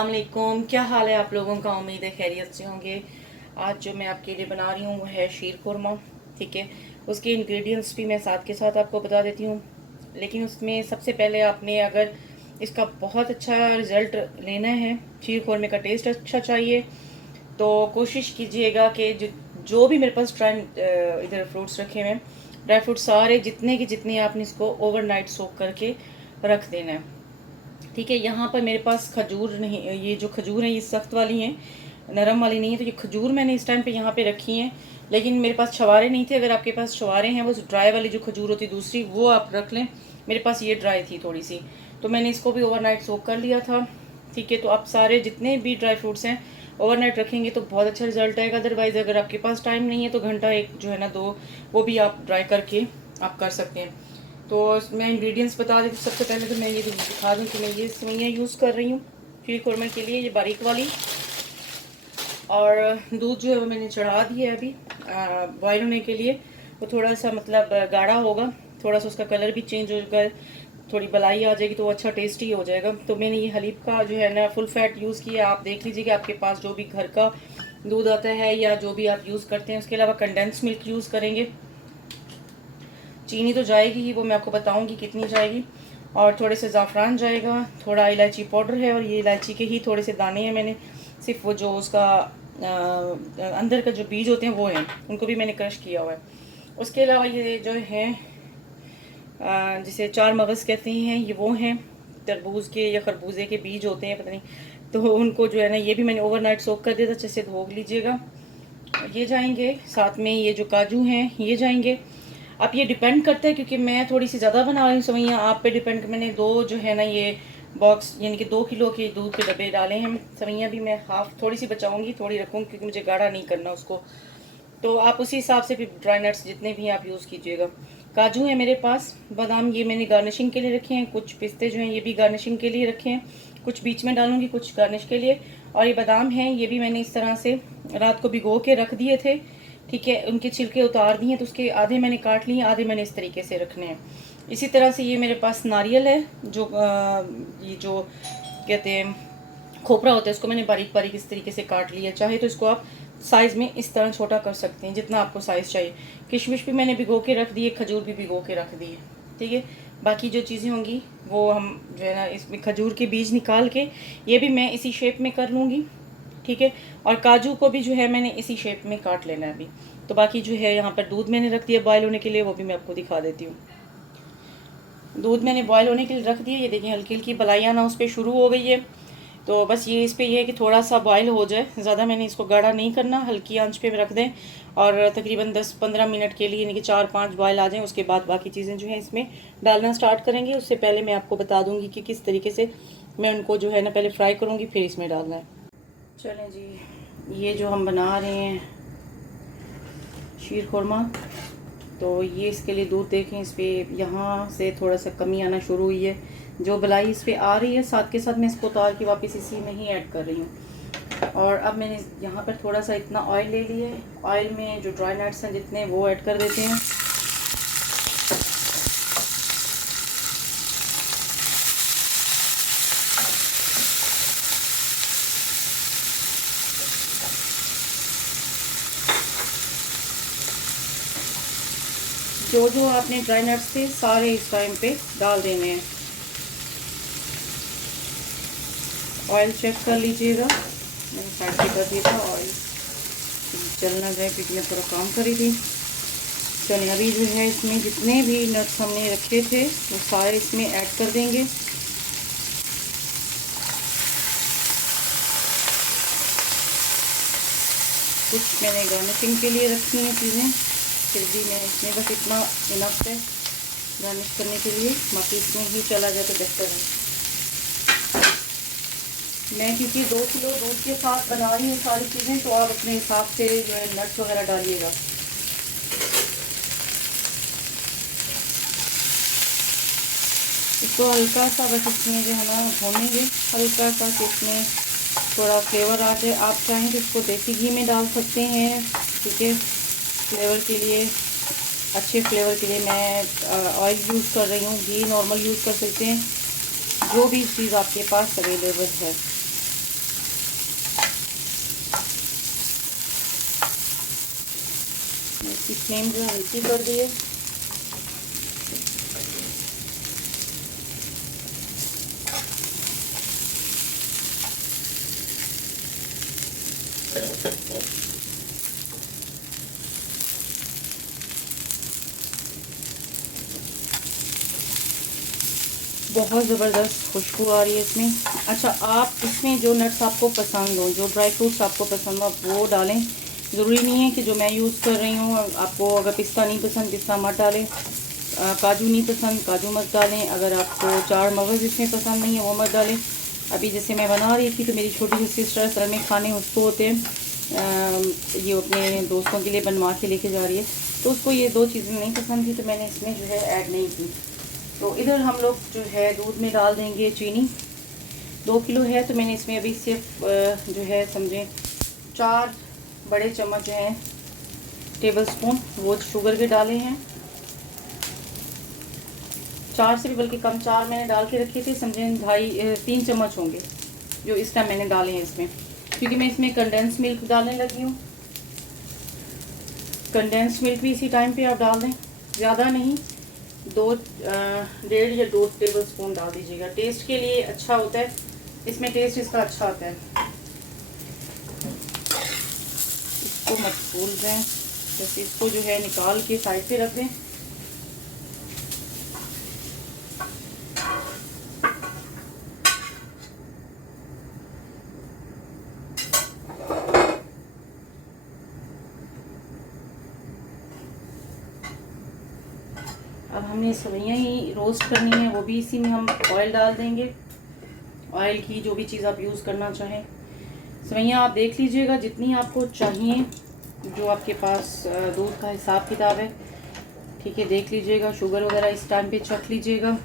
अस्सलाम वालेकुम। क्या हाल है आप लोगों का? उम्मीद है खैरियत से होंगे। आज जो मैं आपके लिए बना रही हूँ वो है शीर खुरमा। ठीक है, उसके इंग्रेडिएंट्स भी मैं साथ के साथ आपको बता देती हूँ। लेकिन उसमें सबसे पहले आपने अगर इसका बहुत अच्छा रिज़ल्ट लेना है, शीर खुरमे का टेस्ट अच्छा चाहिए, तो कोशिश कीजिएगा कि जो भी मेरे पास इधर फ्रूट्स रखे हुए हैं, ड्राई फ्रूट सारे जितने के जितने आपने इसको ओवरनाइट सोक करके रख देना है। ठीक है, यहाँ पर मेरे पास खजूर नहीं, ये जो खजूर हैं ये सख्त वाली हैं, नरम वाली नहीं है। तो ये खजूर मैंने इस टाइम पे यहाँ पे रखी हैं, लेकिन मेरे पास छवारे नहीं थे। अगर आपके पास छवारे हैं, वो ड्राई वाली जो खजूर होती दूसरी, वो आप रख लें। मेरे पास ये ड्राई थी थोड़ी सी, तो मैंने इसको भी ओवरनाइट सोक कर लिया था। ठीक है, तो आप सारे जितने भी ड्राई फ्रूट्स हैं ओवरनाइट रखेंगे तो बहुत अच्छा रिजल्ट आएगा। अदरवाइज़ अगर आपके पास टाइम नहीं है तो घंटा एक जो है ना, दो, वो भी आप ड्राई करके आप कर सकते हैं। तो मैं इंग्रेडिएंट्स बता देती हूँ। सबसे पहले तो मैं ये दिखा दूँ कि मैं ये सेवइयाँ यूज़ कर रही हूँ शीर खुरमे के लिए, ये बारीक वाली। और दूध जो है वो मैंने चढ़ा दिया है अभी बॉयल होने के लिए। वो थोड़ा सा मतलब गाढ़ा होगा, थोड़ा सा उसका कलर भी चेंज होगा, थोड़ी बलाई आ जाएगी तो वो अच्छा टेस्टी हो जाएगा। तो मैंने ये हलीब का जो है ना फुल फैट यूज़ किया। आप देख लीजिए कि आपके पास जो भी घर का दूध आता है या जो भी आप यूज़ करते हैं। उसके अलावा कंडेंस मिल्क यूज़ करेंगे। चीनी तो जाएगी ही, वो मैं आपको बताऊंगी कितनी जाएगी। और थोड़े से ज़ाफ़रान जाएगा, थोड़ा इलायची पाउडर है, और ये इलायची के ही थोड़े से दाने हैं। मैंने सिर्फ वो जो उसका अंदर का जो बीज होते हैं वो हैं, उनको भी मैंने क्रश किया हुआ है। उसके अलावा ये जो है जिसे चार मगज़ कहते हैं, ये वो हैं तरबूज के या खरबूजे के बीज होते हैं, पता नहीं। तो उनको जो है ना, ये भी मैंने ओवरनाइट सोक कर दिया था, अच्छे से धो लीजिएगा। ये जाएंगे साथ में, ये जो काजू हैं ये जाएंगे। अब ये डिपेंड करता है, क्योंकि मैं थोड़ी सी ज़्यादा बना रही हूँ सेवइयाँ, आप पे डिपेंड। मैंने दो जो है ना ये बॉक्स यानी कि 2 किलो के दूध के डब्बे डाले हैं। सेवइयाँ भी मैं हाफ थोड़ी सी बचाऊंगी, थोड़ी रखूँगी, क्योंकि मुझे गाढ़ा नहीं करना उसको। तो आप उसी हिसाब से फिर ड्राई नट्स जितने भी आप यूज़ कीजिएगा। काजू है मेरे पास, बादाम ये मैंने गार्निशिंग के लिए रखे हैं, कुछ पिस्ते जो हैं ये भी गार्निशिंग के लिए रखे हैं, कुछ बीच में डालूंगी, कुछ गार्निश के लिए। और ये बादाम हैं, ये भी मैंने इस तरह से रात को भिगो के रख दिए थे। ठीक है, उनके छिलके उतार दिए, तो उसके आधे मैंने काट लिए, आधे मैंने इस तरीके से रखने हैं। इसी तरह से ये मेरे पास नारियल है, जो ये जो कहते हैं खोपरा होता है, इसको मैंने बारीक बारीक इस तरीके से काट लिया। चाहे तो इसको आप साइज़ में इस तरह छोटा कर सकते हैं, जितना आपको साइज़ चाहिए। किशमिश भी मैंने भिगो के रख दिए, खजूर भी भिगो के रख दिए। ठीक है, बाकी जो चीज़ें होंगी वो हम जो है ना, इसमें खजूर के बीज निकाल के ये भी मैं इसी शेप में कर लूँगी। ठीक है, और काजू को भी जो है मैंने इसी शेप में काट लेना है अभी। तो बाकी जो है यहाँ पर दूध मैंने रख दिया बॉयल होने के लिए, वो भी मैं आपको दिखा देती हूँ। दूध मैंने बॉयल होने के लिए रख दिया, ये देखिए हल्की हल्की मलाई आना उस पर शुरू हो गई है। तो बस ये इस पे ये है कि थोड़ा सा बॉयल हो जाए, ज़्यादा मैंने इसको गाढ़ा नहीं करना, हल्की आंच पे रख दें। और तकरीबन 10-15 मिनट के लिए, यानी कि 4-5 बॉयल आ जाएं, उसके बाद बाकी चीज़ें जो हैं इसमें डालना स्टार्ट करेंगे। उससे पहले मैं आपको बता दूंगी कि किस तरीके से मैं उनको जो है ना पहले फ्राई करूँगी, फिर इसमें डालना है। चलें जी, ये जो हम बना रहे हैं शीर खुरमा, तो ये इसके लिए दूध देखें, इस पर यहाँ से थोड़ा सा कमी आना शुरू हुई है, जो बलाई इस पर आ रही है। साथ के साथ मैं इसको उतार के वापस इसी में ही ऐड कर रही हूँ। और अब मैंने यहाँ पर थोड़ा सा इतना ऑयल ले लिया है, ऑयल में जो ड्राई नट्स हैं जितने वो ऐड कर देते हैं। जो जो आपने ड्राई नट्स थे सारे इस टाइम पे डाल देने हैं। ऑयल चेक कर लीजिएगा, मैंने साइड पे कर दिया था ऑयल, जल ना जाए, क्योंकि मैं थोड़ा काम करी थी। चलिए अभी जो है इसमें जितने भी नट्स हमने रखे थे वो सारे इसमें ऐड कर देंगे। कुछ मैंने गार्निशिंग के लिए रखी हैं चीज़ें, फिर भी मैं इसमें बस इतना इनफ है गार्निश करने के लिए, बाकी इसमें ही चला जाए तो बेहतर है। मैं क्योंकि 2 किलो दूध के साथ बना रही हूँ सारी चीज़ें, तो आप अपने हिसाब से जो है नट्स वगैरह डालिएगा। इसको हल्का सा बस इसमें जो है ना भूनेंगे, हल्का सा, कि इसमें थोड़ा फ्लेवर आ जाए। आप चाहें तो इसको देसी घी में डाल सकते हैं। ठीक है, फ्लेवर के लिए, अच्छे फ्लेवर के लिए मैं ऑयल यूज़ कर रही हूँ, घी नॉर्मल यूज़ कर सकते हैं, जो भी चीज़ आपके पास अवेलेबल है। इसकी फ्लेम जो है हल्की कर दी है। बहुत ज़बरदस्त खुशबू आ रही है इसमें। अच्छा, आप इसमें जो नट्स आपको पसंद हो, जो ड्राई फ्रूट्स आपको पसंद हो, आप वो डालें। ज़रूरी नहीं है कि जो मैं यूज़ कर रही हूँ, आपको अगर पिस्ता नहीं पसंद पिस्ता मत डालें, काजू नहीं पसंद काजू मत डालें, अगर आपको चार मगज़ इसमें पसंद नहीं है वो मत डालें। अभी जैसे मैं बना रही थी तो मेरी छोटी सी सिस्टर असल में खाने उसको होते हैं, ये अपने दोस्तों के लिए बनवा के लेके जा रही है, तो उसको ये दो चीज़ें नहीं पसंद थी, तो मैंने इसमें जो है ऐड नहीं की। तो इधर हम लोग जो है दूध में डाल देंगे चीनी। 2 किलो है तो मैंने इसमें अभी सिर्फ जो है समझें 4 बड़े चम्मच जो हैं टेबल स्पून वो शुगर के डाले हैं। 4 से भी बल्कि कम, 4 मैंने डाल के रखे थे, समझें 3 चम्मच होंगे जो इस टाइम मैंने डाले हैं इसमें, क्योंकि मैं इसमें कंडेंस मिल्क डालने लगी हूँ। कंडेंस मिल्क भी इसी टाइम पे आप डाल दें, ज़्यादा नहीं, 1.5 या 2 टेबल स्पून डाल दीजिएगा। टेस्ट के लिए अच्छा होता है, इसमें टेस्ट इसका अच्छा आता है। इसको मत भूल जाएं, बस इसको जो है निकाल के साइड पे रख दें। अब हमने सेवइयाँ ही रोस्ट करनी है, वो भी इसी में हम ऑयल डाल देंगे। ऑयल की जो भी चीज़ आप यूज़ करना चाहें। सेवइयाँ आप देख लीजिएगा जितनी आपको चाहिए, जो आपके पास दूध का हिसाब किताब है, ठीक है, देख लीजिएगा। शुगर वगैरह इस टाइम पे चख लीजिएगा।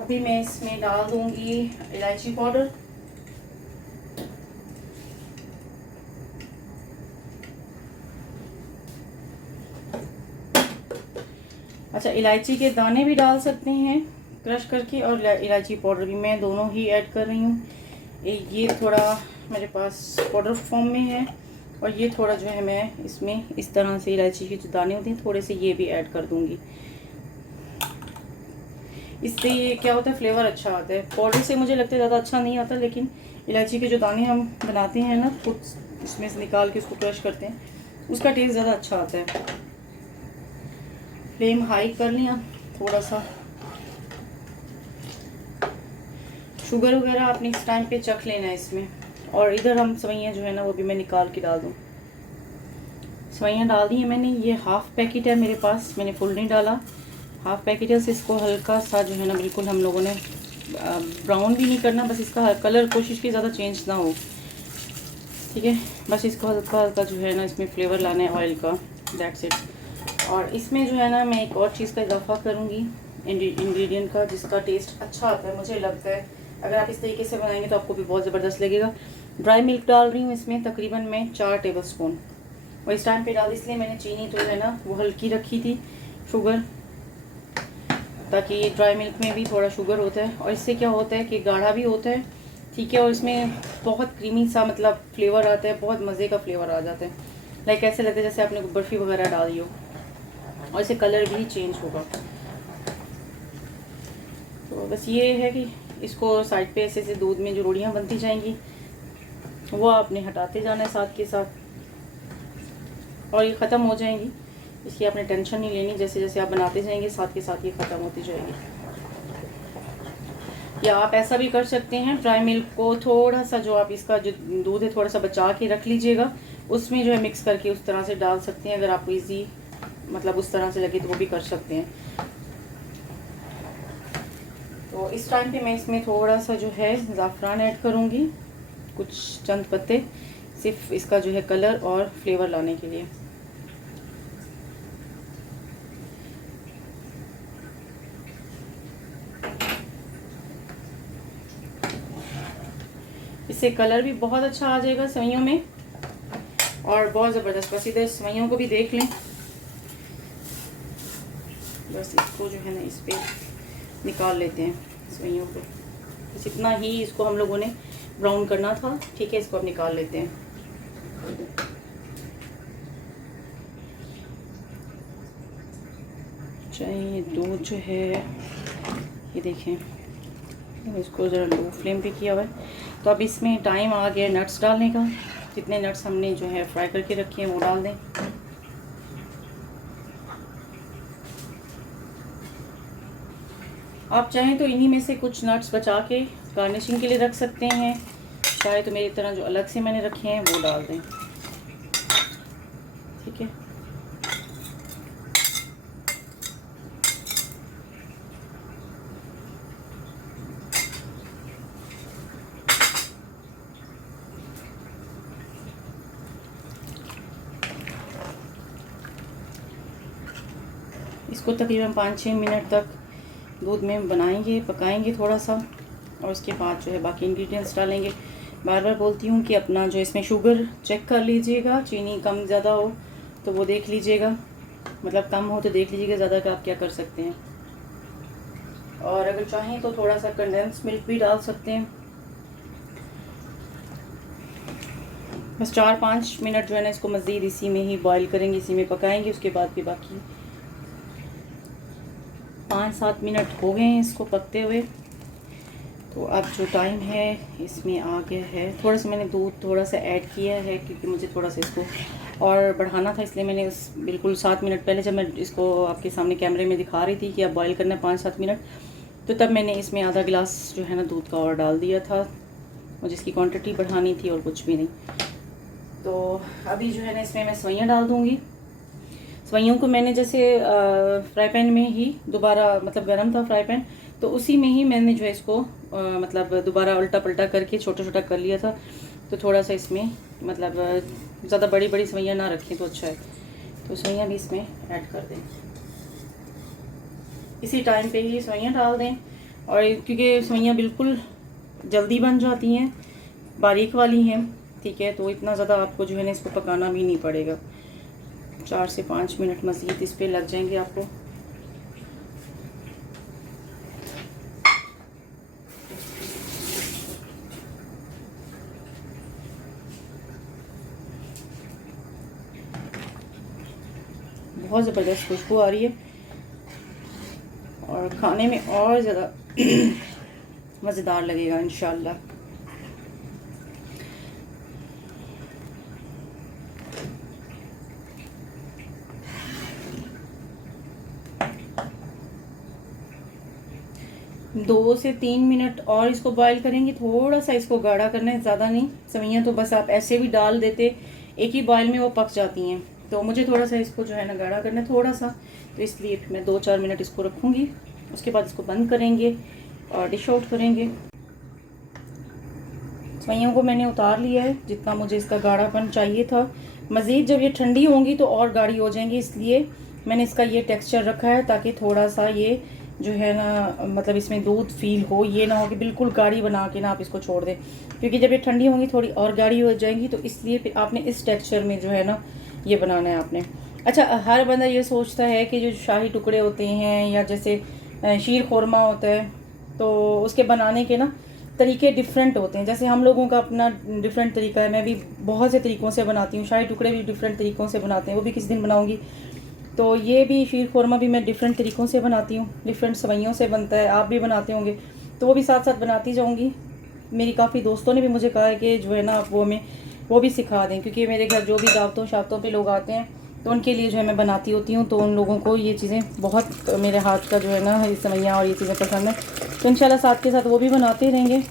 अभी मैं इसमें डाल दूंगी इलायची पाउडर। अच्छा, इलायची के दाने भी डाल सकते हैं क्रश करके, और इलायची पाउडर भी, मैं दोनों ही ऐड कर रही हूँ। ये थोड़ा मेरे पास पाउडर फॉर्म में है, और ये थोड़ा जो है मैं इसमें इस तरह से इलायची के जो दाने होते हैं थोड़े से ये भी ऐड कर दूँगी। इससे ये क्या होता है, फ्लेवर अच्छा आता है। पाउडर से मुझे लगता है ज़्यादा अच्छा नहीं आता, लेकिन इलायची के जो दाने हम बनाते हैं ना, खुद इसमें से निकाल के उसको क्रश करते हैं, उसका टेस्ट ज़्यादा अच्छा आता है। फ्लेम हाई कर लिया थोड़ा सा। शुगर वगैरह आपने इस टाइम पे चख लेना है इसमें। और इधर हम सेवइयाँ जो है ना वो भी मैं निकाल के डाल दूँ। सेवइयाँ डाल दी है मैंने, ये हाफ़ पैकेट है मेरे पास, मैंने फुल नहीं डाला, हाफ़ पैकेट है। इसको हल्का सा जो है ना, बिल्कुल हम लोगों ने ब्राउन भी नहीं करना, बस इसका कलर कोशिश की ज़्यादा चेंज ना हो, ठीक है। बस इसको हल्का हल्का जो है ना इसमें फ्लेवर लाना है ऑयल का, दैट्स इट। और इसमें जो है ना मैं एक और चीज़ का इजाफा करूँगी इंग्रेडिएंट का, जिसका टेस्ट अच्छा आता है मुझे लगता है। अगर आप इस तरीके से बनाएंगे तो आपको भी बहुत ज़बरदस्त लगेगा। ड्राई मिल्क डाल रही हूँ इसमें तकरीबन मैं 4 टेबल स्पून, और इस टाइम पे डाल, इसलिए मैंने चीनी तो है ना वो हल्की रखी थी, शुगर, ताकि ये ड्राई मिल्क में भी थोड़ा शुगर होता है, और इससे क्या होता है कि गाढ़ा भी होता है, ठीक है, और इसमें बहुत क्रीमी सा मतलब फ्लेवर आता है, बहुत मज़े का फ्लेवर आ जाता है। लाइक ऐसे लगता है जैसे आपने बर्फ़ी वगैरह डाली हो, और इससे कलर भी चेंज होगा। तो बस ये है कि इसको साइड पे ऐसे ऐसे दूध में जो रोटियां बनती जाएंगी वो आपने हटाते जाना है साथ के साथ, और ये ख़त्म हो जाएंगी। इसकी आपने टेंशन नहीं लेनी, जैसे जैसे आप बनाते जाएंगे साथ के साथ ये ख़त्म होती जाएगी। या आप ऐसा भी कर सकते हैं, ड्राई मिल्क को थोड़ा सा, जो आप इसका जो दूध है थोड़ा सा बचा के रख लीजिएगा, उसमें जो है मिक्स करके उस तरह से डाल सकते हैं। अगर आपको ईजी मतलब उस तरह से लगे तो वो भी कर सकते हैं। तो इस टाइम पे मैं इसमें थोड़ा सा जो है ज़ाफ़रान ऐड करूँगी, कुछ चंद पत्ते, सिर्फ इसका जो है कलर और फ्लेवर लाने के लिए। इससे कलर भी बहुत अच्छा आ जाएगा सेवइयों में, और बहुत ज़बरदस्त। बस इधर सेवइयों को भी देख लें, बस इसको जो है ना इस पर निकाल लेते हैं। सेवइयों को। बस इतना ही इसको हम लोगों ने ब्राउन करना था। ठीक है, इसको अब निकाल लेते हैं। चाहिए दूध जो है ये देखें, इसको ज़रा लो फ्लेम पे किया हुआ है। तो अब इसमें टाइम आ गया नट्स डालने का। जितने नट्स हमने जो है फ्राई करके रखे हैं वो डाल दें। आप चाहें तो इन्हीं में से कुछ नट्स बचा के गार्निशिंग के लिए रख सकते हैं, चाहे तो मेरी तरह जो अलग से मैंने रखे हैं वो डाल दें। ठीक है, इसको तकरीबन 5-6 मिनट तक दूध में बनाएंगे, पकाएंगे थोड़ा सा, और उसके बाद जो है बाकी इंग्रेडिएंट्स डालेंगे। बार बार बोलती हूँ कि अपना जो इसमें शुगर चेक कर लीजिएगा, चीनी कम ज़्यादा हो तो वो देख लीजिएगा, मतलब कम हो तो देख लीजिएगा, ज़्यादा का आप क्या कर सकते हैं। और अगर चाहें तो थोड़ा सा कंडेंस मिल्क भी डाल सकते हैं। बस 4-5 मिनट जो है ना इसको मज़ीद इसी में ही बॉईल करेंगे, इसी में पकाएंगे। उसके बाद भी बाकी 5-7 मिनट हो गए हैं इसको पकते हुए। तो अब जो टाइम है इसमें आ गया है, थोड़ा सा मैंने दूध थोड़ा सा ऐड किया है क्योंकि मुझे थोड़ा सा इसको और बढ़ाना था, इसलिए मैंने उस बिल्कुल 7 मिनट पहले जब मैं इसको आपके सामने कैमरे में दिखा रही थी कि अब बॉईल करना है 5-7 मिनट, तो तब मैंने इसमें आधा गिलास जो है ना दूध का और डाल दिया था। मुझे इसकी क्वांटिटी बढ़ानी थी और कुछ भी नहीं। तो अभी जो है ना इसमें मैं सेवइयाँ डाल दूँगी। सेवइयों को मैंने जैसे फ्राई पैन में ही दोबारा, मतलब गर्म था फ्राई पैन, तो उसी में ही मैंने जो है इसको मतलब दोबारा उल्टा पलटा करके छोटा छोटा कर लिया था। तो थोड़ा सा इसमें मतलब ज़्यादा बड़ी बड़ी सेवइयाँ ना रखें तो अच्छा है। तो सेवइयाँ भी इसमें ऐड कर दें, इसी टाइम पे ही सेवइयाँ डाल दें। और क्योंकि सेवइयाँ बिल्कुल जल्दी बन जाती हैं, बारीक वाली हैं, ठीक है, तो इतना ज़्यादा आपको जो है ना इसको पकाना भी नहीं पड़ेगा। 4 से 5 मिनट मज़ीद इस पे लग जाएंगे आपको। बहुत ज़बरदस्त खुशबू आ रही है और खाने में और ज़्यादा मज़ेदार लगेगा इंशाल्लाह। दो से 3 मिनट और इसको बॉईल करेंगे। थोड़ा सा इसको गाढ़ा करना है, ज़्यादा नहीं। सेवइयाँ तो बस आप ऐसे भी डाल देते, एक ही बॉईल में वो पक जाती हैं। तो मुझे थोड़ा सा इसको जो है ना गाढ़ा करना है थोड़ा सा, तो इसलिए मैं 2-4 मिनट इसको रखूँगी। उसके बाद इसको बंद करेंगे और डिश आउट करेंगे। सेवइयों को मैंने उतार लिया है जितना मुझे इसका गाढ़ापन चाहिए था। मज़ीद जब ये ठंडी होंगी तो और गाढ़ी हो जाएंगी, इसलिए मैंने इसका ये टेक्सचर रखा है ताकि थोड़ा सा ये जो है ना मतलब इसमें दूध फील हो। ये ना हो कि बिल्कुल गाढ़ी बना के ना आप इसको छोड़ दें, क्योंकि जब ये ठंडी होंगी थोड़ी और गाढ़ी हो जाएंगी। तो इसलिए फिर आपने इस टेक्सचर में जो है ना ये बनाना है आपने। अच्छा, हर बंदा ये सोचता है कि जो शाही टुकड़े होते हैं या जैसे शीर खोरमा होता है, तो उसके बनाने के ना तरीके डिफरेंट होते हैं। जैसे हम लोगों का अपना डिफरेंट तरीका है, मैं भी बहुत से तरीक़ों से बनाती हूँ। शाही टुकड़े भी डिफरेंट तरीक़ों से बनाते हैं, वो भी किसी दिन बनाऊँगी। तो ये भी शीर खोरमा भी मैं डिफरेंट तरीक़ों से बनाती हूँ, डिफरेंट सेवइयों से बनता है। आप भी बनाते होंगे, तो वो भी साथ साथ बनाती जाऊँगी। मेरी काफ़ी दोस्तों ने भी मुझे कहा है कि जो है ना आप वो भी सिखा दें, क्योंकि मेरे घर जो भी दावतों शावतों पे लोग आते हैं तो उनके लिए जो है मैं बनाती होती हूँ। तो उन लोगों को ये चीज़ें बहुत मेरे हाथ का जो है ना ये सेवइयाँ और ये चीज़ें पसंद है। तो इंशाल्लाह साथ के साथ वो भी बनाते रहेंगे।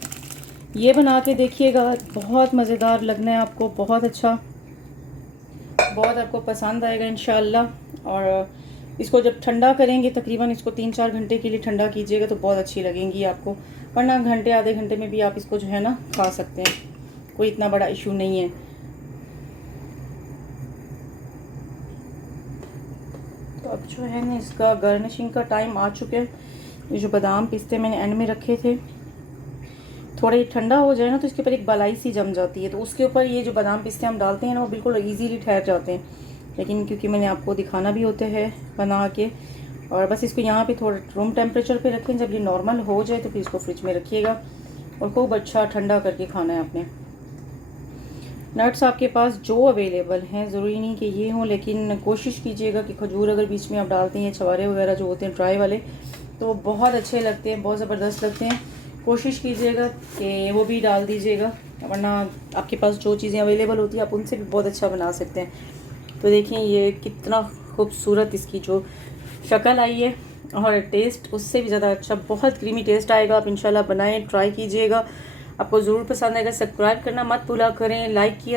ये बना के देखिएगा, बहुत मज़ेदार लगना है आपको, बहुत अच्छा, बहुत आपको पसंद आएगा इंशाल्लाह। और इसको जब ठंडा करेंगे, तकरीबन इसको 3-4 घंटे के लिए ठंडा कीजिएगा तो बहुत अच्छी लगेंगी आपको। वरना घंटे आधे घंटे में भी आप इसको जो है ना खा सकते हैं, कोई इतना बड़ा इशू नहीं है। तो अब जो है ना इसका गार्निशिंग का टाइम आ चुका है। ये जो बादाम पिस्ते मैंने एंड में रखे थे, थोड़ा ये ठंडा हो जाए ना तो इसके ऊपर एक बलाई सी जम जाती है, तो उसके ऊपर ये जो बादाम पिस्ते हम डालते हैं ना वो बिल्कुल इजीली ठहर जाते हैं। लेकिन क्योंकि मैंने आपको दिखाना भी होता है बना के, और बस इसको यहाँ पे थोड़ा रूम टेम्परेचर पे रखें। जब ये नॉर्मल हो जाए तो फिर इसको फ्रिज में रखिएगा और खूब अच्छा ठंडा करके खाना है आपने। नट्स आपके पास जो अवेलेबल हैं, ज़रूरी नहीं कि ये हों, लेकिन कोशिश कीजिएगा कि खजूर अगर बीच में आप डालते हैं, छवारे वगैरह जो होते हैं ड्राई वाले, तो बहुत अच्छे लगते हैं, बहुत ज़बरदस्त लगते हैं। कोशिश कीजिएगा कि वो भी डाल दीजिएगा, वरना आपके पास जो चीज़ें अवेलेबल होती हैं आप उनसे भी बहुत अच्छा बना सकते हैं। तो देखिए ये कितना खूबसूरत इसकी जो शक्ल आई है और टेस्ट उससे भी ज़्यादा अच्छा, बहुत क्रीमी टेस्ट आएगा। आप इंशाल्लाह बनाएं, ट्राई कीजिएगा, आपको ज़रूर पसंद आएगा। सब्सक्राइब करना मत भूला करें, लाइक किया